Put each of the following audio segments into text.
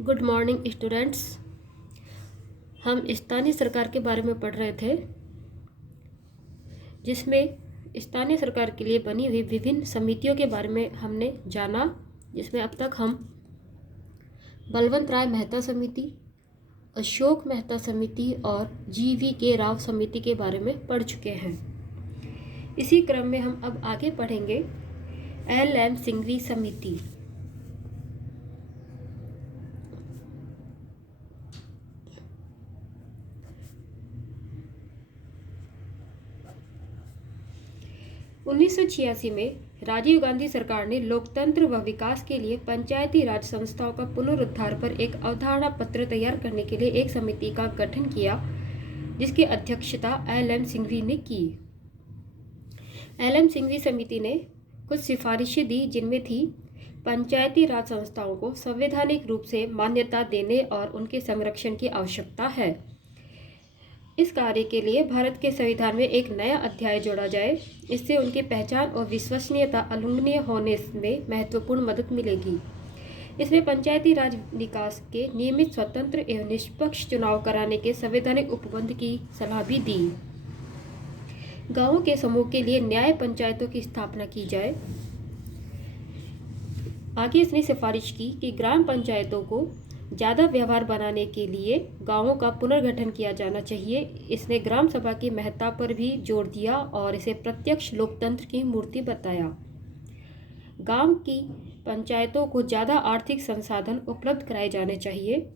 Good morning students. हम स्थानीय सरकार के बारे में पढ़ रहे थे, जिसमें स्थानीय सरकार के लिए बनी हुई विभिन्न समितियों के बारे में हमने जाना, जिसमें अब तक हम बलवंत राय मेहता समिति, अशोक मेहता समिति और GV.K. राव समिति के बारे में पढ़ चुके हैं। इसी क्रम में हम अब आगे पढ़ेंगे LM सिंघवी समिति। उन्नीस में राजीव गांधी सरकार ने लोकतंत्र व विकास के लिए पंचायती राज संस्थाओं का पुनरुद्धार पर एक अवधारणा पत्र तैयार करने के लिए एक समिति का गठन किया, जिसकी अध्यक्षता LM सिंघवी ने की। LM सिंघवी समिति ने कुछ सिफारिशें दी, जिनमें थी पंचायती राज संस्थाओं को संवैधानिक रूप से मान्यता देने और उनके संरक्षण की आवश्यकता है। इस कार्य के लिए भारत के संविधान में एक नया अध्याय जोड़ा जाए, इससे उनकी पहचान और विश्वसनीयता उल्लंघनीय होने में महत्वपूर्ण मदद मिलेगी। इसमें पंचायती राज विकास के नियमित, स्वतंत्र एवं निष्पक्ष चुनाव कराने के संवैधानिक उपबंध की सलाह भी दी। गांवों के समूह के लिए न्याय पंचायतों की स्थापना की जाए। आगे इसने सिफारिश की कि ग्राम पंचायतों को ज़्यादा व्यवहार बनाने के लिए गांवों का पुनर्गठन किया जाना चाहिए। इसने ग्राम सभा की महत्ता पर भी जोर दिया और इसे प्रत्यक्ष लोकतंत्र की मूर्ति बताया। गांव की पंचायतों को ज़्यादा आर्थिक संसाधन उपलब्ध कराए जाने चाहिए।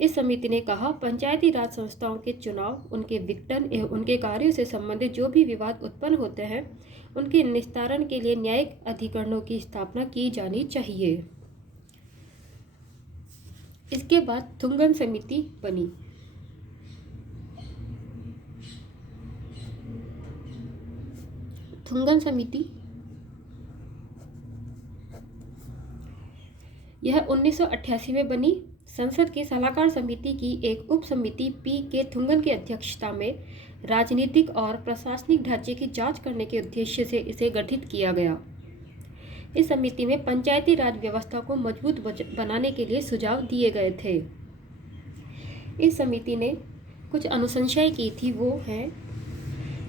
इस समिति ने कहा, पंचायती राज संस्थाओं के चुनाव, उनके विघटन एवं उनके कार्यों से संबंधित जो भी विवाद उत्पन्न होते हैं, उनके निस्तारण के लिए न्यायिक अधिकरणों की स्थापना की जानी चाहिए। इसके बाद थुंगन समिति बनी। थुंगन समिति यह 1988 में बनी। संसद की सलाहकार समिति की एक उप समिति P.K. थुंगन की अध्यक्षता में राजनीतिक और प्रशासनिक ढांचे की जांच करने के उद्देश्य से इसे गठित किया गया। इस समिति में पंचायती राज व्यवस्था को मजबूत बनाने के लिए सुझाव दिए गए थे। इस समिति ने कुछ अनुशंसाएं की थी, वो हैं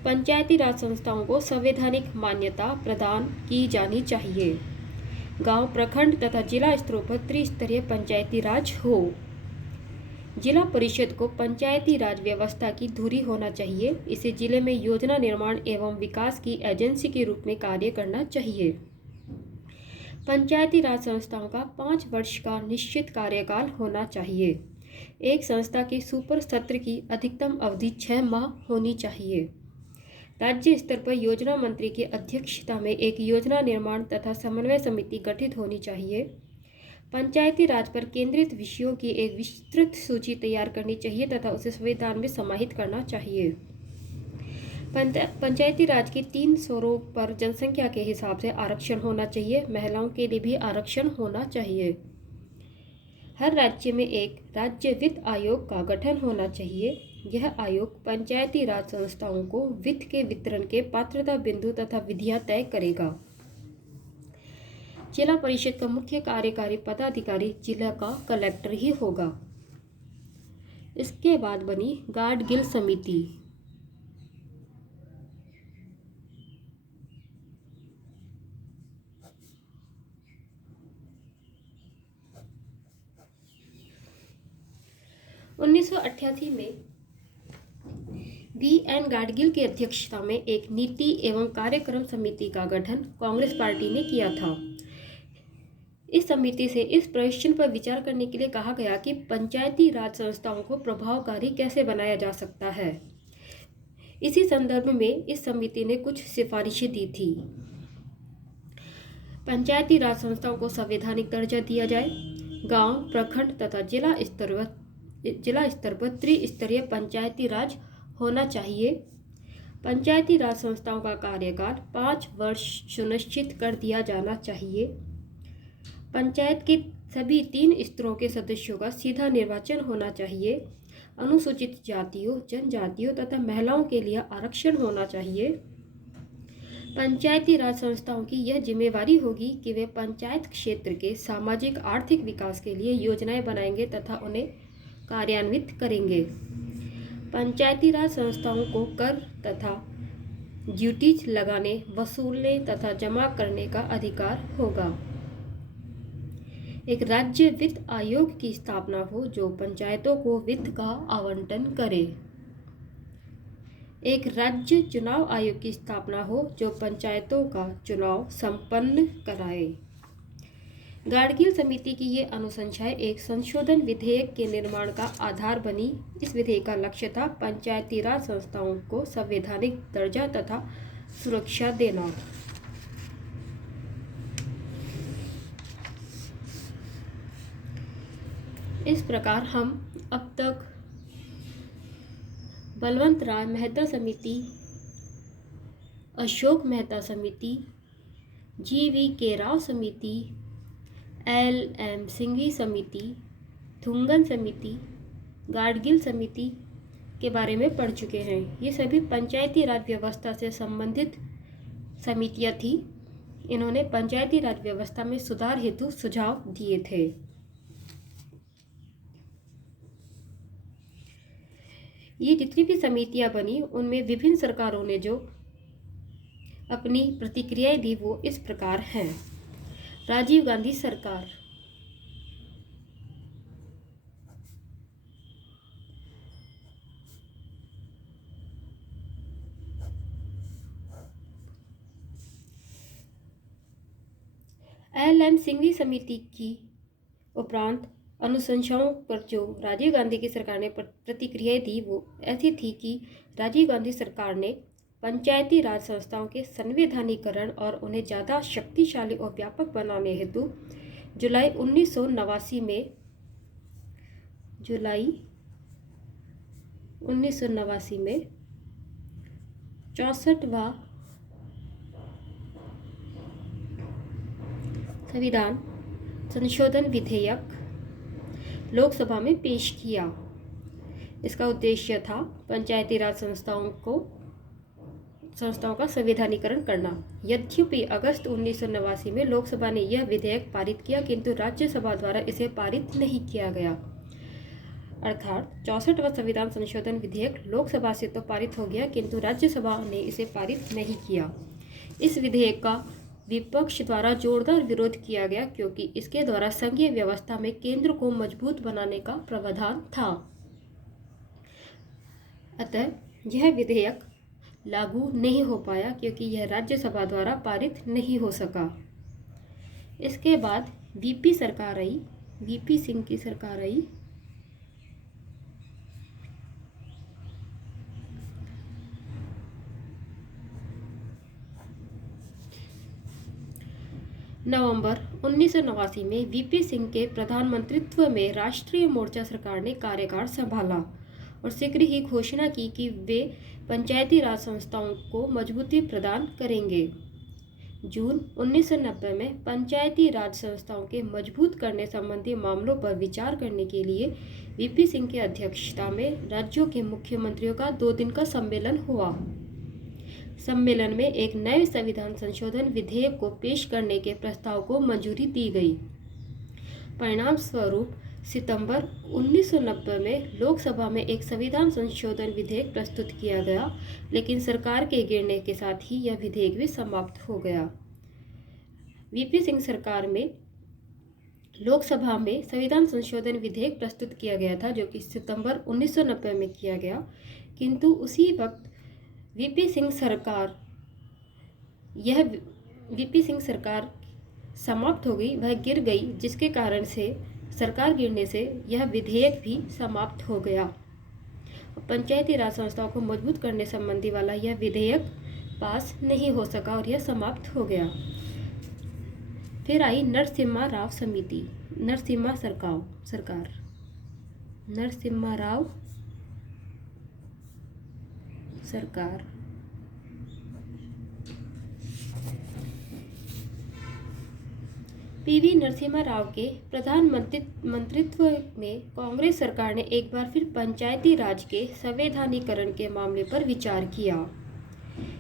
पंचायती राज संस्थाओं को संवैधानिक मान्यता प्रदान की जानी चाहिए। गांव, प्रखंड तथा जिला स्तरों पर त्रिस्तरीय पंचायती राज हो। जिला परिषद को पंचायती राज व्यवस्था की धुरी होना चाहिए। इसे जिले में योजना निर्माण एवं विकास की एजेंसी के रूप में कार्य करना चाहिए। पंचायती राज संस्थाओं का 5 वर्ष का निश्चित कार्यकाल होना चाहिए। एक संस्था के सुपर सत्र की अधिकतम अवधि 6 माह होनी चाहिए। राज्य स्तर पर योजना मंत्री की अध्यक्षता में एक योजना निर्माण तथा समन्वय समिति गठित होनी चाहिए। पंचायती राज पर केंद्रित विषयों की एक विस्तृत सूची तैयार करनी चाहिए तथा उसे संविधान में समाहित करना चाहिए। पंचायती राज की 3 स्तरों पर जनसंख्या के हिसाब से आरक्षण होना चाहिए। महिलाओं के लिए भी आरक्षण होना चाहिए। हर राज्य में एक राज्य वित्त आयोग का गठन होना चाहिए। यह आयोग पंचायती राज संस्थाओं को वित्त के वितरण के पात्रता बिंदु तथा विधियां तय करेगा। जिला परिषद का मुख्य कार्यकारी पदाधिकारी जिला का कलेक्टर ही होगा। इसके बाद बनी गाडगिल समिति। उन्नीस में V.N. गाडगिल की अध्यक्षता में एक नीति एवं कार्यक्रम समिति का गठन कांग्रेस पार्टी ने किया था। इस समिति से इस प्रश्न पर विचार करने के लिए कहा गया कि पंचायती राज संस्थाओं को प्रभावकारी कैसे बनाया जा सकता है। इसी संदर्भ में इस समिति ने कुछ सिफारिशें दी थी। पंचायती राज संस्थाओं को संवैधानिक दर्जा दिया जाए। गांव, प्रखंड तथा जिला स्तर पर त्रिस्तरीय पंचायती राज होना चाहिए। पंचायती राज संस्थाओं का कार्यकाल 5 वर्ष सुनिश्चित कर दिया जाना चाहिए। पंचायत के सभी 3 स्तरों के सदस्यों का सीधा निर्वाचन होना चाहिए। अनुसूचित जातियों, जनजातियों तथा महिलाओं के लिए आरक्षण होना चाहिए। पंचायती राज संस्थाओं की यह जिम्मेवारी होगी कि वे पंचायत क्षेत्र के सामाजिक आर्थिक विकास के लिए योजनाएं बनाएंगे तथा उन्हें कार्यान्वित करेंगे। पंचायती राज संस्थाओं को कर तथा ड्यूटीज लगाने, वसूलने तथा जमा करने का अधिकार होगा। एक राज्य वित्त आयोग की स्थापना हो जो पंचायतों को वित्त का आवंटन करे। एक राज्य चुनाव आयोग की स्थापना हो जो पंचायतों का चुनाव संपन्न कराए। गाडगिल समिति की ये अनुशंसाएं एक संशोधन विधेयक के निर्माण का आधार बनी। इस विधेयक का लक्ष्य था पंचायती राज संस्थाओं को संवैधानिक दर्जा तथा सुरक्षा देना। इस प्रकार हम अब तक बलवंत राय मेहता समिति, अशोक मेहता समिति, GV राव समिति, LM सिंघवी समिति, थुंगन समिति, गाडगिल समिति के बारे में पढ़ चुके हैं। ये सभी पंचायती राज व्यवस्था से संबंधित समितियां थी। इन्होंने पंचायती राज व्यवस्था में सुधार हेतु सुझाव दिए थे। ये जितनी भी समितियां बनी उनमें विभिन्न सरकारों ने जो अपनी प्रतिक्रियाएं दी वो इस प्रकार हैं। राजीव गांधी सरकार, LM सिंघवी समिति की उपरांत अनुशंसाओं पर जो राजीव गांधी की सरकार ने प्रतिक्रियाएं दी वो ऐसी थी कि राजीव गांधी सरकार ने पंचायती राज संस्थाओं के संवैधानिकरण और उन्हें ज़्यादा शक्तिशाली और व्यापक बनाने हेतु जुलाई 1989 में 64वां संविधान संशोधन विधेयक लोकसभा में पेश किया। इसका उद्देश्य था पंचायती राज संस्थाओं का संवैधानिकरण करना। यद्यपि अगस्त 1989 में लोकसभा ने यह विधेयक पारित किया किंतु राज्यसभा द्वारा इसे पारित नहीं किया गया। अर्थात 64वां संविधान संशोधन विधेयक लोकसभा से तो पारित हो गया किंतु राज्यसभा ने इसे पारित नहीं किया। इस विधेयक का विपक्ष द्वारा जोरदार विरोध किया गया क्योंकि इसके द्वारा संघीय व्यवस्था में केंद्र को मजबूत बनाने का प्रावधान था। अतः यह विधेयक लागू नहीं हो पाया क्योंकि यह राज्यसभा द्वारा पारित नहीं हो सका। इसके बाद वीपी सरकार आई, वीपी सिंह की सरकार आई। नवंबर 1989 में वीपी सिंह के प्रधानमंत्रित्व में राष्ट्रीय मोर्चा सरकार ने कार्यभार संभाला और शीघ्र ही घोषणा की कि वे पंचायती राज संस्थाओं को मजबूती प्रदान करेंगे। जून 1990 में पंचायती राज संस्थाओं के मजबूत करने संबंधी मामलों पर विचार करने के लिए वीपी सिंह की अध्यक्षता में राज्यों के मुख्यमंत्रियों का 2 दिन का सम्मेलन हुआ। सम्मेलन में एक नए संविधान संशोधन विधेयक को पेश करने के प्रस्ताव को मंजूरी दी गई। परिणाम स्वरूप सितंबर 1990 में लोकसभा में एक संविधान संशोधन विधेयक प्रस्तुत किया गया, लेकिन सरकार के गिरने के साथ ही यह विधेयक भी समाप्त हो गया। वीपी सिंह सरकार में लोकसभा में संविधान संशोधन विधेयक प्रस्तुत किया गया था जो कि सितंबर 1990 में किया गया, किंतु उसी वक्त वीपी सिंह सरकार समाप्त हो गई, वह गिर गई, जिसके कारण से सरकार गिरने से यह विधेयक भी समाप्त हो गया। पंचायती राज संस्थाओं को मजबूत करने संबंधी वाला यह विधेयक पास नहीं हो सका और यह समाप्त हो गया। फिर आई नरसिम्हा राव समिति, नरसिम्हा राव सरकार। पीवी नरसिम्हा राव के प्रधानमंत्रित्व में कांग्रेस सरकार ने एक बार फिर पंचायती राज के संवैधानिकरण के मामले पर विचार किया।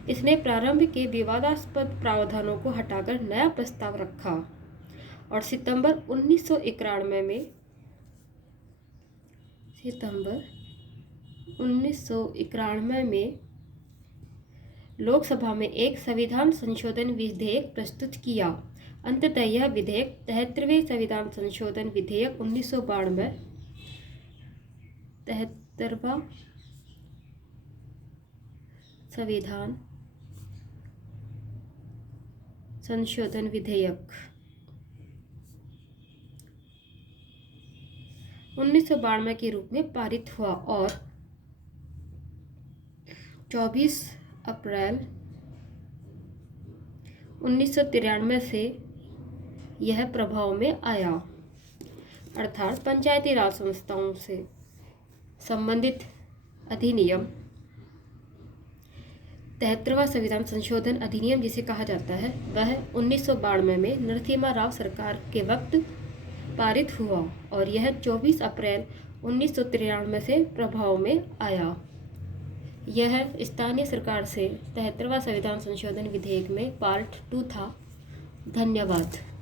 इसने प्रारंभ के विवादास्पद प्रावधानों को हटाकर नया प्रस्ताव रखा और सितंबर 1991 में लोकसभा में एक संविधान संशोधन विधेयक प्रस्तुत किया। अंततः यह विधेयक 73वें संविधान संशोधन विधेयक 1992 73वां संविधान संशोधन विधेयक 1992 के रूप में पारित हुआ और 24 अप्रैल 1993 से यह प्रभाव में आया। अर्थात पंचायती राज संस्थाओं से संबंधित अधिनियम 73वां संविधान संशोधन अधिनियम जिसे कहा जाता है वह 1992 में नरसिम्हा राव सरकार के वक्त पारित हुआ और यह 24 अप्रैल 1993 से प्रभाव में आया। यह स्थानीय सरकार से 73वां संविधान संशोधन विधेयक में पार्ट 2 था। धन्यवाद।